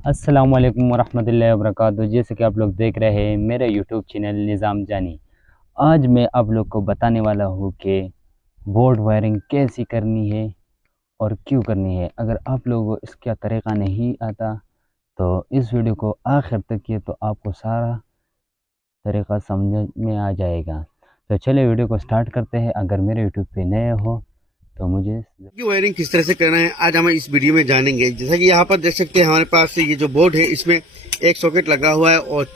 अस्सलाम वालेकुम वरहमतुल्लाहि वबरकातुहू। जैसे कि आप लोग देख रहे हैं मेरे यूट्यूब चैनल निज़ाम जानी। आज मैं आप लोग को बताने वाला हूँ कि बोर्ड वायरिंग कैसी करनी है और क्यों करनी है। अगर आप लोगों को इसका तरीक़ा नहीं आता तो इस वीडियो को आखिर तक किए तो आपको सारा तरीक़ा समझ में आ जाएगा। तो चलिए वीडियो को स्टार्ट करते हैं। अगर मेरे यूट्यूब पे नए हो तो मुझे की वायरिंग किस तरह से करना है आज हम इस वीडियो में जानेंगे। जैसा कि यहाँ पर देख सकते हैं हमारे पास ये जो बोर्ड है इसमें एक सॉकेट लगा हुआ है और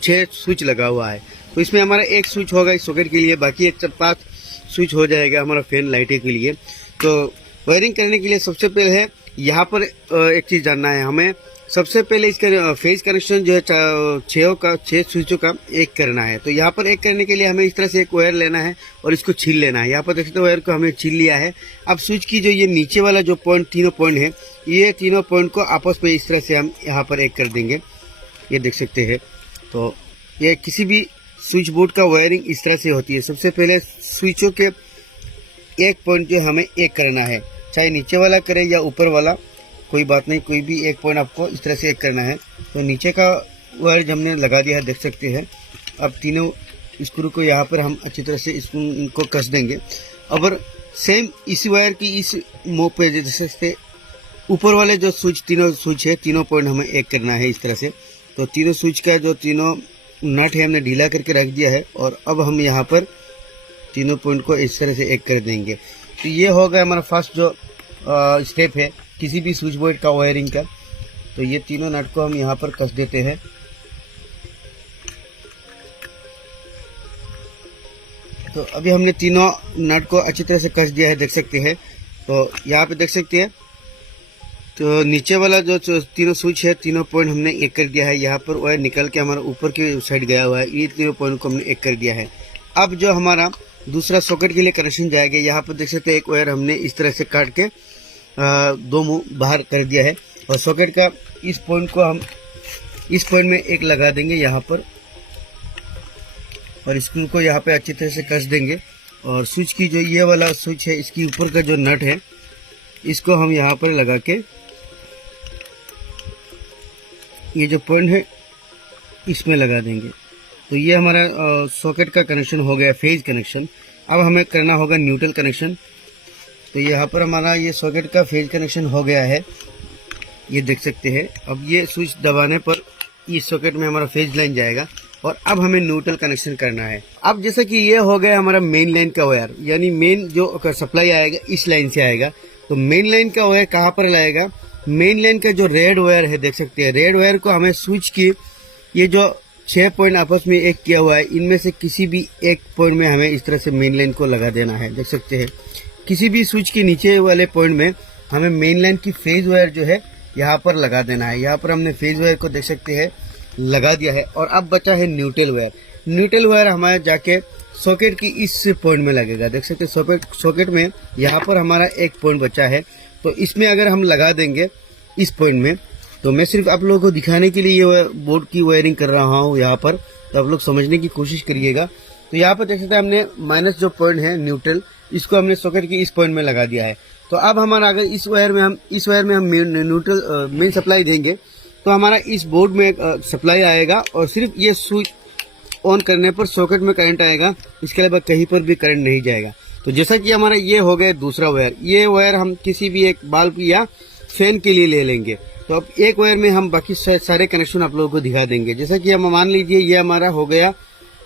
6 स्विच लगा हुआ है। तो इसमें हमारा एक स्विच होगा इस सॉकेट के लिए, बाकी 5 स्विच हो जाएगा हमारा फैन लाइटें के लिए। तो वायरिंग करने के लिए सबसे पहले है यहाँ पर एक चीज जानना है हमें। सबसे पहले इसका फेज कनेक्शन जो है 6 स्विचों का एक करना है। तो यहाँ पर एक करने के लिए हमें इस तरह से एक वायर लेना है और इसको छील लेना है। यहाँ पर देख सकते वायर को हमें छील लिया है। अब स्विच की जो ये नीचे वाला जो पॉइंट, तीनों पॉइंट है, ये तीनों पॉइंट को आपस में इस तरह से हम यहाँ पर एक कर देंगे। ये देख सकते हैं। तो ये किसी भी स्विच बोर्ड का वायरिंग इस तरह से होती है। सबसे पहले स्विचों के एक पॉइंट जो हमें एक करना है, चाहे नीचे वाला करे या ऊपर वाला, कोई बात नहीं, कोई भी एक पॉइंट आपको इस तरह से एक करना है। तो नीचे का वायर हमने लगा दिया है, देख सकते हैं। अब तीनों स्क्रू को यहाँ पर हम अच्छी तरह से इनको कस देंगे। अब सेम इसी वायर की इस मोह पे जैसे ऊपर वाले जो स्विच, तीनों स्विच है, तीनों पॉइंट हमें एक करना है इस तरह से। तो तीनों स्विच का जो तीनों नट है हमने ढीला करके रख दिया है और अब हम यहाँ पर तीनों पॉइंट को इस तरह से एक कर देंगे। तो ये होगा हमारा फर्स्ट जो स्टेप है किसी भी स्विच बोर्ड का वायरिंग का। तो ये तीनों नट को हम यहाँ पर कस देते हैं। तो अभी हमने तीनों नट को अच्छी तरह से कस दिया है, देख सकते हैं। तो यहाँ पे देख सकते हैं तो नीचे वाला जो तीनों स्विच है, तीनों पॉइंट हमने एक कर दिया है। यहाँ पर वायर निकल के हमारा ऊपर की साइड गया हुआ है, ये तीनों पॉइंट को हमने एक कर दिया है। अब जो हमारा दूसरा सॉकेट के लिए कनेक्शन जाएगा, यहाँ पर देख सकते हैं एक वायर हमने इस तरह से काट के दो मुंह बाहर कर दिया है और सॉकेट का इस पॉइंट को हम इस पॉइंट में एक लगा देंगे यहाँ पर और स्क्रू को यहाँ पे अच्छी तरह से कस देंगे। और स्विच की जो ये वाला स्विच है, इसकी ऊपर का जो नट है, इसको हम यहाँ पर लगा के ये जो पॉइंट है इसमें लगा देंगे। तो ये हमारा सॉकेट का कनेक्शन हो गया, फेज कनेक्शन। अब हमें करना होगा न्यूट्रल कनेक्शन। तो यहाँ पर हमारा ये सॉकेट का फेज कनेक्शन हो गया है, ये देख सकते हैं। अब ये स्विच दबाने पर इस सॉकेट में हमारा फेज लाइन जाएगा और अब हमें न्यूट्रल कनेक्शन करना है। अब जैसा कि ये हो गया हमारा मेन लाइन का वायर, यानी मेन जो सप्लाई आएगा इस लाइन से आएगा। तो मेन लाइन का वायर कहाँ पर लाएगा? मेन लाइन का जो रेड वायर है, देख सकते हैं, रेड वायर को हमें स्विच की ये जो 6 पॉइंट आपस में एक किया हुआ है, इनमें से किसी भी एक पॉइंट में हमें इस तरह से मेन लाइन को लगा देना है, देख सकते हैं। किसी भी स्विच के नीचे वाले पॉइंट में हमें मेन लाइन की फेज वायर जो है यहाँ पर लगा देना है। यहाँ पर हमने फेज वायर को देख सकते हैं लगा दिया है और अब बचा है न्यूट्रल वायर। न्यूट्रल वायर हमारे जाके सॉकेट की इस पॉइंट में लगेगा, देख सकते हैं। सॉकेट में यहाँ पर हमारा एक पॉइंट बचा है, तो इसमें अगर हम लगा देंगे इस पॉइंट में, तो मैं सिर्फ आप लोगों को दिखाने के लिए ये बोर्ड की वायरिंग कर रहा हूँ यहाँ पर, तो आप लोग समझने की कोशिश करिएगा। तो यहाँ पर देख सकते हैं हमने माइनस जो पॉइंट है न्यूट्रल, इसको हमने सॉकेट की इस पॉइंट में लगा दिया है। तो अब हमारा अगर इस वायर में हम न्यूट्रल मेन सप्लाई देंगे तो हमारा इस बोर्ड में सप्लाई आएगा और सिर्फ ये स्विच ऑन करने पर सॉकेट में करंट आएगा, इसके अलावा कहीं पर भी करंट नहीं जाएगा। तो जैसा कि हमारा ये हो गया दूसरा वायर, ये वायर हम किसी भी एक बल्ब या फैन के लिए ले लेंगे। तो अब एक वायर में हम बाकी सारे कनेक्शन आप लोगों को दिखा देंगे। जैसा कि हम मान लीजिए ये हमारा हो गया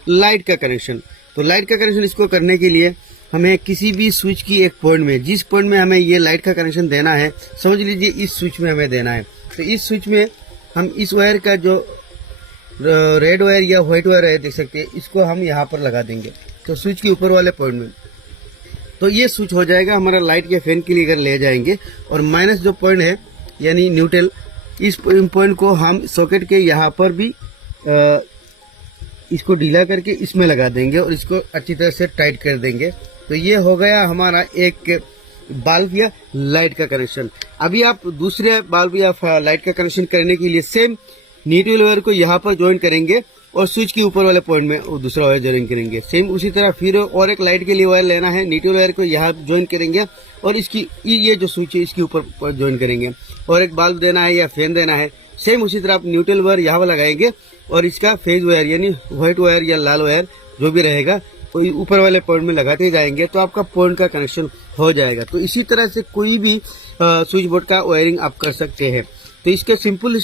लाइट का कनेक्शन। तो लाइट का कनेक्शन इसको करने के लिए हमें किसी भी स्विच की एक पॉइंट में, जिस पॉइंट में हमें ये लाइट का कनेक्शन देना है, समझ लीजिए इस स्विच में हमें देना है। तो इस स्विच में हम इस वायर का जो रेड वायर या व्हाइट वायर है, देख सकते हैं, इसको हम यहाँ पर लगा देंगे तो स्विच के ऊपर वाले पॉइंट में। तो ये स्विच हो जाएगा हमारा लाइट या फैन के लिए अगर ले जाएंगे। और माइनस जो पॉइंट है यानी न्यूट्रल, इस पॉइंट को हम सॉकेट के यहाँ पर भी इसको ढीला करके इसमें लगा देंगे और इसको अच्छी तरह से टाइट कर देंगे। तो ये हो गया हमारा एक बल्ब या लाइट का कनेक्शन। अभी आप दूसरे बल्ब या लाइट का कनेक्शन करने के लिए सेम न्यूट्रल वायर को यहाँ पर ज्वाइन करेंगे और स्विच के ऊपर वाले पॉइंट में वो दूसरा वायर ज्वाइन करेंगे। सेम उसी तरह फिर और एक लाइट के लिए वायर लेना है, न्यूट्रल वायर को यहाँ ज्वाइन करेंगे और इसकी ये जो स्विच है इसके ऊपर ज्वाइन करेंगे। और एक बल्ब देना है या फैन देना है, सेम उसी तरह आप न्यूट्रल वायर यहाँ पर लगाएंगे और इसका फेज वायर यानी व्हाइट वायर या लाल वायर जो भी रहेगा तो ऊपर वाले पॉइंट में लगाते जाएंगे तो आपका पॉइंट का कनेक्शन हो जाएगा। तो इसी तरह से कोई भी स्विच बोर्ड का वायरिंग आप कर सकते हैं। तो इसका सिंपल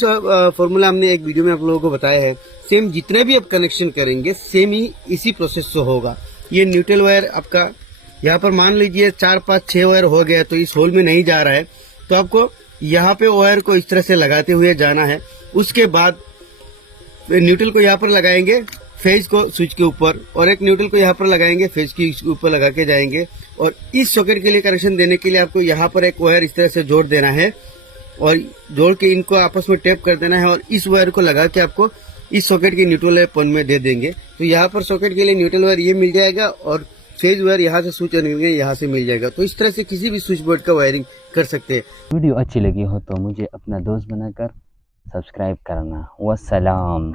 फॉर्मूला हमने एक वीडियो में आप लोगों को बताया है। सेम जितने भी आप कनेक्शन करेंगे सेम ही इसी प्रोसेस से होगा। ये न्यूट्रल वायर आपका यहाँ पर मान लीजिए 4 5 6 वायर हो गया तो इस होल में नहीं जा रहा है, तो आपको यहाँ पे वायर को इस तरह से लगाते हुए जाना है। उसके बाद न्यूट्रल को यहाँ पर लगाएंगे, फेज को स्विच के ऊपर, और एक न्यूट्रल को यहाँ पर लगाएंगे, फेज के ऊपर लगा के जाएंगे। और इस सॉकेट के लिए कनेक्शन देने के लिए आपको यहाँ पर एक वायर इस तरह से जोड़ देना है और जोड़ के इनको आपस में टैप कर देना है और इस वायर को लगा के आपको इस सॉकेट के न्यूट्रल पॉइंट में दे देंगे। तो यहाँ पर सॉकेट के लिए न्यूट्रल वायर ये मिल जाएगा और फेज वायर यहाँ से स्विच यहाँ से मिल जाएगा। तो इस तरह से किसी भी स्विच बोर्ड का वायरिंग कर सकते हैं। वीडियो अच्छी लगी हो तो मुझे अपना दोस्त बनाकर सब्सक्राइब करना। वस्सलाम।